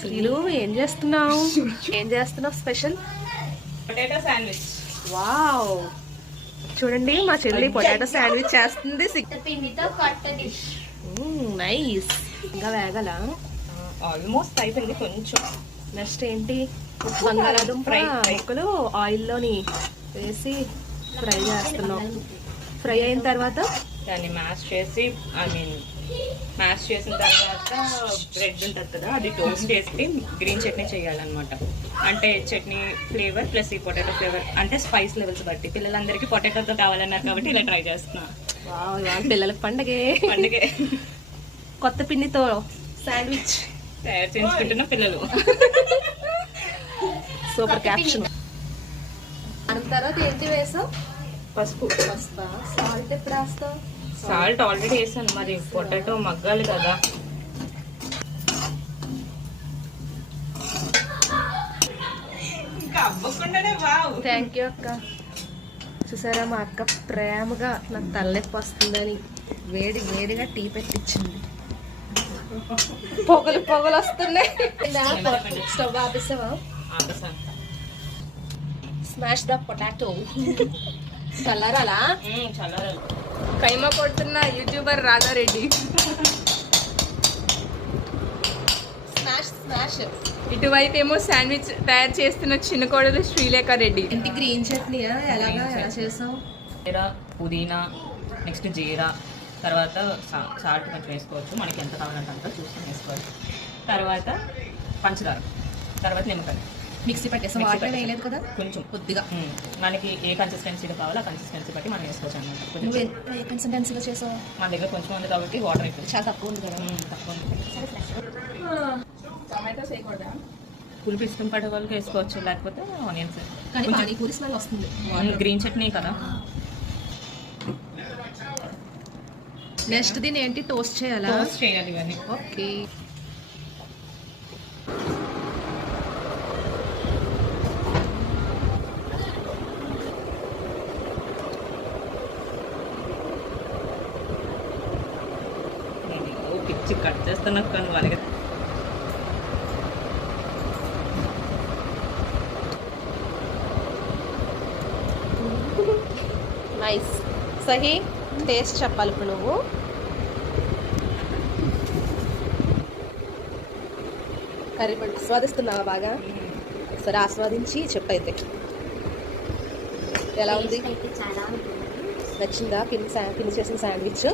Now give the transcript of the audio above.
శ్రీలు ఏం చేస్తున్నావు? Special potato sandwich. Wow, చూడండి మా చెల్లి పొటాటో శాండ్విచ్ చేస్తుంది. నైస్. ఇంకా వేగల ఆల్మోస్ట్ అయిపోయింది కొంచెం. నెక్స్ట్ ఏంటి? బంగాళాదుంప ముక్కలు ఆయిల్లోని వేసి ఫ్రై చేస్తున్నాం. ఫ్రై అయిన తర్వాత దాన్ని మ్యాష్ చేసి మ్యాష్ చేసిన తర్వాత బ్రెడ్ ఉంటుంది కదా, అది టోస్ట్ చేసి గ్రీన్ చట్నీ చేయాలన్నమాట. అంటే చట్నీ ఫ్లేవర్ ప్లస్ ఈ పొటాటో ఫ్లేవర్, అంటే స్పైస్ లెవెల్స్ బట్టి. పిల్లలందరికీ పొటాటోతో కావాలన్నారు కాబట్టి ఇలా ట్రై చేస్తున్నా. పిల్లలకి పండగే కొత్త పిండితో శాండ్విచ్ తయారు చేసుకుంటున్న పిల్లలు. Super caption. తర్వాత ఏంటి వేసావు? పసుపు. సాల్ట్ ఎప్పుడు వేస్తావు? సాల్ట్ ఆల్రెడీ వేసాను, మరి పొటాటో మగ్గాలి కదా. ఇంకా అవ్వకుండానే వావ్. థ్యాంక్ యూ అక్క. చూసారా మా అక్క ప్రేమగా నాకు తలనొప్పి వస్తుందని వేడిగా టీ పెట్టించింది. పొగలు వస్తున్నాయి. స్టవ్ ఆపేసావా? Smash the potato. చల్లారాలా? చల్లారాలి. కైమా కొడుతున్న యూట్యూబర్ రాధారెడ్డి. స్మాష్. ఇటువైపు ఏమో శాండ్విచ్ తయారు చేస్తున్న చిన్న కోడలు శ్రీలేఖ రెడ్డి. ఇంటి గ్రీన్ చట్నీయా? ఎలా చేసావు? పుదీనా, నెక్స్ట్ జీరా, తర్వాత సాల్ట్ కొంచెం వేసుకోవచ్చు, మనకి ఎంత కావాలంటే అంత చూసుకొని వేసుకోవచ్చు. తర్వాత పంచదార, తర్వాత నిమ్మకాయ మిక్సీ పట్టేసాం. వాటర్ వేయలేదు కదా? కొంచెం కొద్దిగా. మనకి ఏ కన్సిస్టెన్సీలో కావాలో ఆ కన్సిస్టెన్సీ బట్టి మనం వేసుకోవచ్చు అనమాట. నువ్వు ఏ కన్సిస్టెన్సీలో చేసావు? మన దగ్గర కొంచెం ఉంది కాబట్టి వాటర్ ఎక్కువ. చాలా తక్కువ ఉంది కదా? తక్కువ ఉంది. టమాటోస్ వేయకూడదా? పులుపు ఇష్టం పడే వాళ్ళకి వేసుకోవచ్చు, లేకపోతే ఆనియన్స్. కానీ పానీపూరి స్మెల్ వస్తుంది. గ్రీన్ చట్నీ కదా. నెక్స్ట్ దీని ఏంటి? టోస్ట్ చేయాలా? టోస్ట్ చేయాలి ఇవన్నీ. ఓకే. పిచ్చి కట్ చేస్తున్నా కానీ వాళ్ళకి. నైస్. సహీ టేస్ట్ చెప్పాలి ఇప్పుడు నువ్వు. కర్రీ పండు ఆస్వాదిస్తున్నావా బాగా? సరే ఆస్వాదించి చెప్పైతే ఎలా ఉంది? నచ్చిందా కింద చేసిన శాండ్విచ్?